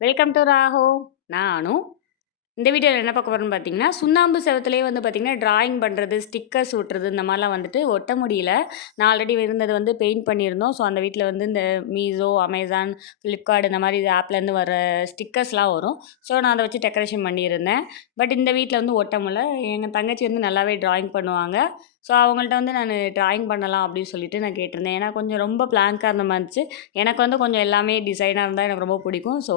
Welcome to ராஹோ. நானும் இந்த வீடியோவில் என்ன பார்க்க போகிறோம்னு பார்த்தீங்கன்னா, சுண்ணாம்பு செவத்துலேயே வந்து பார்த்தீங்கன்னா, டிராயிங் பண்ணுறது, ஸ்டிக்கர்ஸ் ஒட்டுறது இந்த மாதிரிலாம் வந்துட்டு ஒட்ட முடியல. நான் ஆல்ரெடி இருந்தது வந்து பெயிண்ட் பண்ணியிருந்தோம். ஸோ அந்த வீட்டில் வந்து இந்த மீஷோ, அமேசான், ஃப்ளிப்கார்ட் இந்த மாதிரி ஆப்லேருந்து வர ஸ்டிக்கர்ஸ்லாம் வரும். ஸோ நான் அதை வச்சு டெக்கரேஷன் பண்ணியிருந்தேன். பட் இந்த வீட்டில் வந்து ஒட்ட முடியல. எங்கள் தங்கச்சி வந்து நல்லாவே டிராயிங் பண்ணுவாங்க. ஸோ அவங்கள்ட்ட வந்து நான் டிராயிங் பண்ணலாம் அப்படின்னு சொல்லிட்டு நான் கேட்டிருந்தேன். ஏன்னா கொஞ்சம் ரொம்ப பிளாங்காக இருந்த மாதிரி இருந்துச்சு. எனக்கு வந்து கொஞ்சம் எல்லாமே டிசைனாக இருந்தால் எனக்கு ரொம்ப பிடிக்கும். ஸோ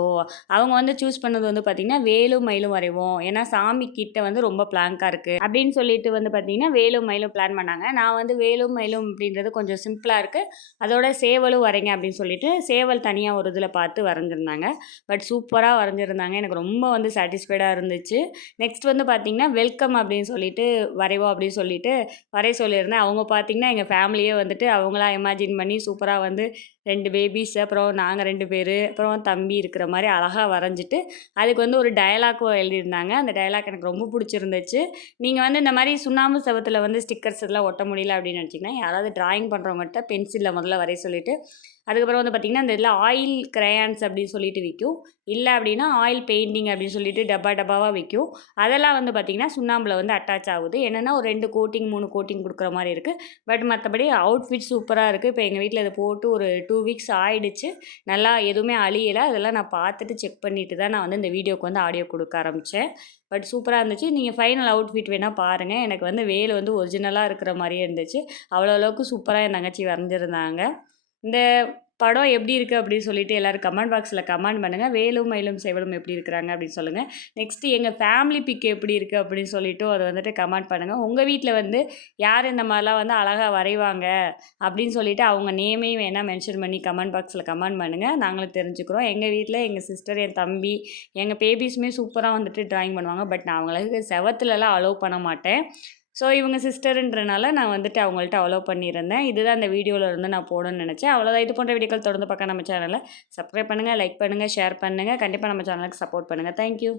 அவங்க வந்து சூஸ் பண்ணது வந்து பார்த்திங்கன்னா, வேலும் மயிலும் வரைவோம். ஏன்னா சாமி கிட்ட வந்து ரொம்ப பிளாங்காக இருக்குது அப்படின்னு சொல்லிட்டு வந்து பார்த்திங்கன்னா, வேலும் மயிலும் பிளான் பண்ணாங்க. நான் வந்து வேலும் மயிலும் அப்படின்றது கொஞ்சம் சிம்பிளாக இருக்குது, அதோட சேவலும் வரைங்க அப்படின்னு சொல்லிட்டு சேவல் தனியாக ஒரு இதில் பார்த்து வரைஞ்சிருந்தாங்க. பட் சூப்பராக வரைஞ்சிருந்தாங்க. எனக்கு ரொம்ப வந்து சாட்டிஸ்ஃபைடாக இருந்துச்சு. நெக்ஸ்ட் வந்து பார்த்திங்கன்னா, வெல்கம் அப்படின்னு சொல்லிட்டு வரைவோம் அப்படின்னு சொல்லிட்டு வரைய சொல்லியிருந்தேன். அவங்க பார்த்திங்கன்னா, எங்கள் ஃபேமிலியே வந்துட்டு அவங்களா இமேஜின் பண்ணி சூப்பராக வந்து 2 பேபீஸ், அப்புறம் நாங்கள் 2 பேர், அப்புறம் தம்பி இருக்கிற மாதிரி அழகாக வரைஞ்சிட்டு அதுக்கு வந்து ஒரு டயலாக்கும் எழுதியிருந்தாங்க. அந்த டயலாக் எனக்கு ரொம்ப பிடிச்சிருந்துச்சு. நீங்கள் வந்து இந்த மாதிரி சுண்ணாம்பு செவத்தில் வந்து ஸ்டிக்கர்ஸ் இதெல்லாம் ஒட்ட முடியல அப்படின்னு நினச்சிங்கன்னா, யாராவது டிராயிங் பண்ணுறவங்ககிட்ட பென்சிலில் முதல்ல வரைய சொல்லிவிட்டு, அதுக்கப்புறம் வந்து பார்த்திங்கன்னா, இந்த இதில் ஆயில் கிரையான்ஸ் அப்படின்னு சொல்லிட்டு விற்கும். இல்லை அப்படின்னா ஆயில் பெயிண்டிங் அப்படின்னு சொல்லிட்டு டப்பா டப்பாவாக விற்கும். அதெல்லாம் வந்து பார்த்திங்கன்னா சுண்ணாம்பில் வந்து அட்டாச் ஆகுது. என்னென்னா ஒரு 2 கோட்டிங் 3 கோட்டிங் கொடுக்குற மாதிரி இருக்குது. பட் மற்றபடி அவுட்ஃபிட் சூப்பராக இருக்குது. இப்போ எங்கள் வீட்டில் இதை போட்டு ஒரு 2 வீக்ஸ் ஆயிடுச்சு. நல்லா எதுவுமே அழியலை. அதெல்லாம் நான் பார்த்துட்டு செக் பண்ணிட்டு தான் நான் வந்து இந்த வீடியோக்கு வந்து ஆடியோ கொடுக்க ஆரம்பித்தேன். பட் சூப்பராக இருந்துச்சு. நீங்கள் ஃபைனல் அவுட்ஃபிட் வேணால் பாருங்கள். எனக்கு வந்து வேல் வந்து ஒரிஜினலாக இருக்கிற மாதிரியே இருந்துச்சு. அவ்வளோ அளவுக்கு சூப்பராக என் தங்கச்சி வரைஞ்சிருந்தாங்க. இந்த படம் எப்படி இருக்குது அப்படின்னு சொல்லிட்டு எல்லோரும் கமெண்ட் பாக்ஸில் கமெண்ட் பண்ணுங்கள். வேலும் மயிலும் சேவலும் எப்படி இருக்கிறாங்க அப்படின்னு சொல்லுங்கள். நெக்ஸ்ட்டு எங்கள் ஃபேமிலி பிக் எப்படி இருக்குது அப்படின்னு சொல்லிவிட்டு அதை வந்துட்டு கமெண்ட் பண்ணுங்கள். உங்கள் வீட்டில் வந்து யார் இந்த மாதிரிலாம் வந்து அழகாக வரைவாங்க அப்படின்னு சொல்லிவிட்டு அவங்க நேமையும் வேணால் மென்ஷன் பண்ணி கமெண்ட் பாக்ஸில் கமெண்ட் பண்ணுங்கள். நாங்களும் தெரிஞ்சுக்கிறோம். எங்கள் வீட்டில் எங்கள் சிஸ்டர், என் தம்பி, எங்கள் பேபிஸுமே சூப்பராக வந்துட்டு ட்ராயிங் பண்ணுவாங்க. பட் நான் அவங்களுக்கு செவத்துலலாம் அலோவ் பண்ண மாட்டேன். ஸோ இவங்க சிஸ்டருன்றனால நான் வந்துட்டு அவங்கள்ட்ட அலோவ் பண்ணியிருந்தேன். இதுதான் இந்த வீடியோவில் இருந்து நான் போடணும்னு நினச்சேன். அவ்வளோதான். இது போன்ற வீடியோக்கள் தொடர்ந்து பார்க்க நம்ம சேனலை சப்ஸ்கிரைப் பண்ணுங்கள், லைக் பண்ணுங்கள், ஷேர் பண்ணுங்கள். கண்டிப்பாக நம்ம சேனலுக்கு சப்போர்ட் பண்ணுங்கள். தேங்க்யூ.